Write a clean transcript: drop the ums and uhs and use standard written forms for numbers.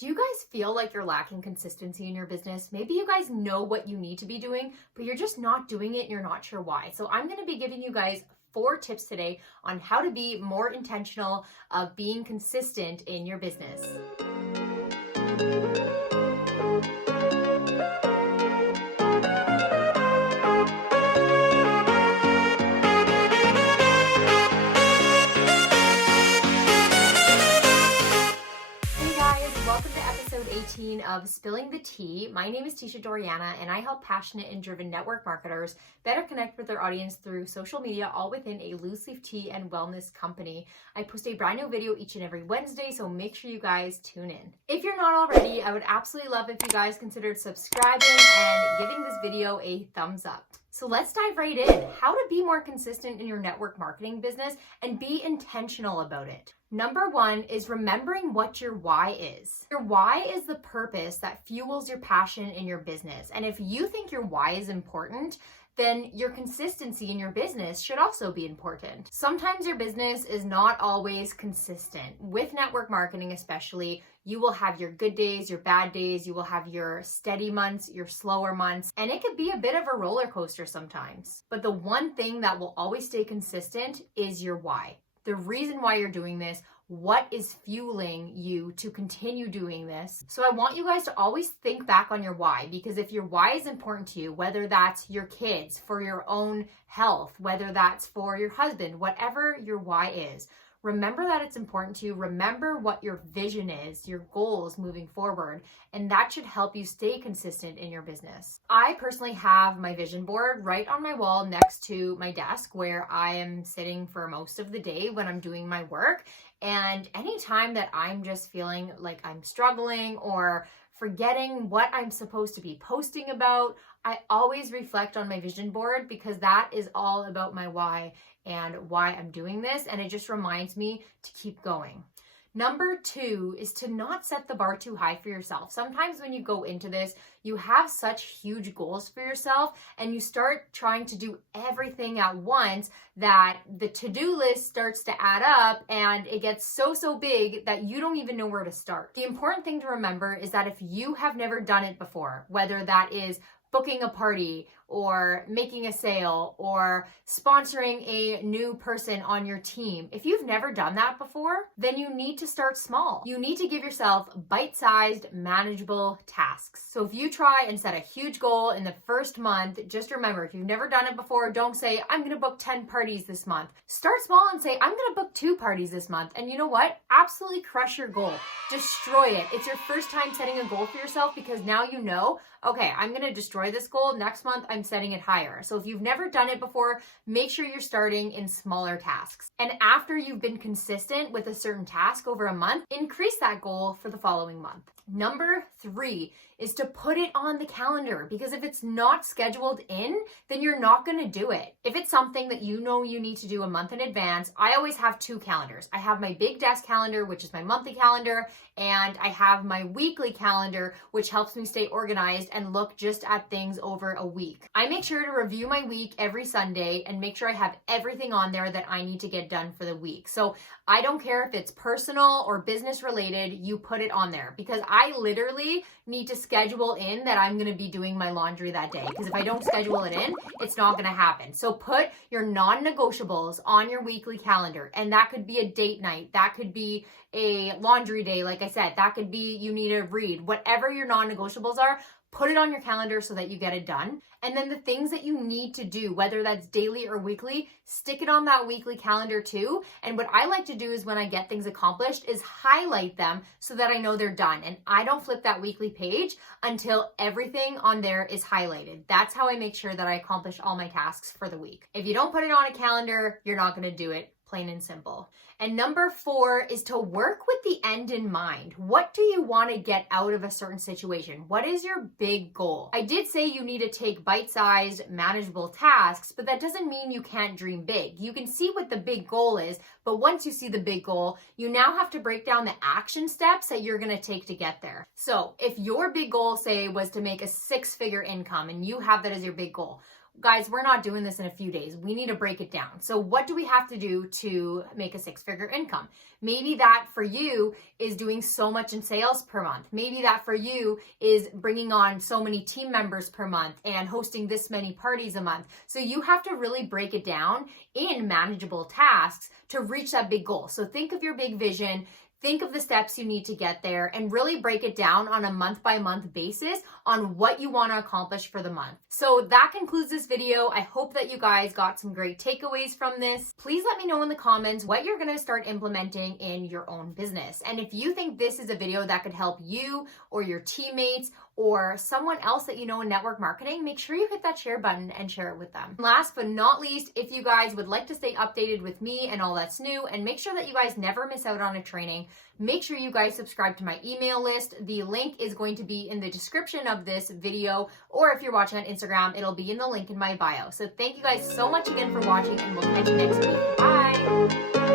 Do you guys feel like you're lacking consistency in your business? Maybe you guys know what you need to be doing, but you're just not doing it and you're not sure why. So I'm going to be giving you guys 4 tips today on how to be more intentional of being consistent in your business. Welcome to episode 18 of Spilling the Tea. My name is Tisha Doriana, and I help passionate and driven network marketers better connect with their audience through social media, all within a loose leaf tea and wellness company. I post a brand new video each and every Wednesday, so make sure you guys tune in. If you're not already, I would absolutely love if you guys considered subscribing and giving this video a thumbs up. So let's dive right in. How to be more consistent in your network marketing business and be intentional about it. Number 1 is remembering what your why is. Your why is the purpose that fuels your passion in your business. And if you think your why is important, then your consistency in your business should also be important. Sometimes your business is not always consistent. With network marketing especially, you will have your good days, your bad days, you will have your steady months, your slower months, and it could be a bit of a roller coaster sometimes. But the one thing that will always stay consistent is your why. The reason why you're doing this, what is fueling you to continue doing this. So I want you guys to always think back on your why, because if your why is important to you, whether that's your kids, for your own health, whether that's for your husband, whatever your why is, remember that it's important to you. Remember what your vision is, your goals moving forward, and that should help you stay consistent in your business. I personally have my vision board right on my wall next to my desk where I am sitting for most of the day when I'm doing my work. And anytime that I'm just feeling like I'm struggling or forgetting what I'm supposed to be posting about, I always reflect on my vision board, because that is all about my why and why I'm doing this, and it just reminds me to keep going. Number 2 is to not set the bar too high for yourself. Sometimes when you go into this, you have such huge goals for yourself and you start trying to do everything at once that the to-do list starts to add up and it gets so big that you don't even know where to start. The important thing to remember is that if you have never done it before, whether that is booking a party or making a sale or sponsoring a new person on your team, if you've never done that before, then you need to start small. You need to give yourself bite-sized, manageable tasks. So if you try and set a huge goal in the first month, just remember, if you've never done it before, don't say, I'm gonna book 10 parties this month. Start small and say, I'm gonna book 2 parties this month. And you know what? Absolutely crush your goal. Destroy it. It's your first time setting a goal for yourself, because now you know, okay, I'm gonna destroy this goal. Next month, I'm setting it higher. So if you've never done it before, make sure you're starting in smaller tasks. And after you've been consistent with a certain task over a month, increase that goal for the following month. Number 3 is to put it on the calendar, because if it's not scheduled in, then you're not going to do it. If it's something that you know you need to do a month in advance, I always have 2 calendars. I have my big desk calendar, which is my monthly calendar, and I have my weekly calendar, which helps me stay organized and look just at things over a week. I make sure to review my week every Sunday and make sure I have everything on there that I need to get done for the week. So I don't care if it's personal or business related, you put it on there, because I literally need to schedule in that I'm going to be doing my laundry that day, because if I don't schedule it in, it's not going to happen. So put your non-negotiables on your weekly calendar, and that could be a date night, that could be a laundry day, like I said, that could be you need to read, whatever your non-negotiables are. Put it on your calendar so that you get it done. And then the things that you need to do, whether that's daily or weekly, stick it on that weekly calendar too. And what I like to do is when I get things accomplished is highlight them so that I know they're done. And I don't flip that weekly page until everything on there is highlighted. That's how I make sure that I accomplish all my tasks for the week. If you don't put it on a calendar, you're not going to do it. Plain and simple. And number 4 is to work with the end in mind. What do you want to get out of a certain situation? What is your big goal? I did say you need to take bite-sized, manageable tasks, but that doesn't mean you can't dream big. You can see what the big goal is, but once you see the big goal, you now have to break down the action steps that you're going to take to get there. So if your big goal, say, was to make a 6-figure income and you have that as your big goal, guys, we're not doing this in a few days. We need to break it down. So what do we have to do to make a 6-figure income? Maybe that for you is doing so much in sales per month. Maybe that for you is bringing on so many team members per month and hosting this many parties a month. So you have to really break it down in manageable tasks to reach that big goal. So think of your big vision. Think of the steps you need to get there and really break it down on a month-by-month basis on what you want to accomplish for the month. So that concludes this video. I hope that you guys got some great takeaways from this. Please let me know in the comments what you're going to start implementing in your own business. And if you think this is a video that could help you or your teammates or someone else that you know in network marketing, make sure you hit that share button and share it with them. Last but not least, if you guys would like to stay updated with me and all that's new and make sure that you guys never miss out on a training, make sure you guys subscribe to my email list. The link is going to be in the description of this video, or if you're watching on Instagram, it'll be in the link in my bio. So thank you guys so much again for watching, and we'll catch you next week. Bye!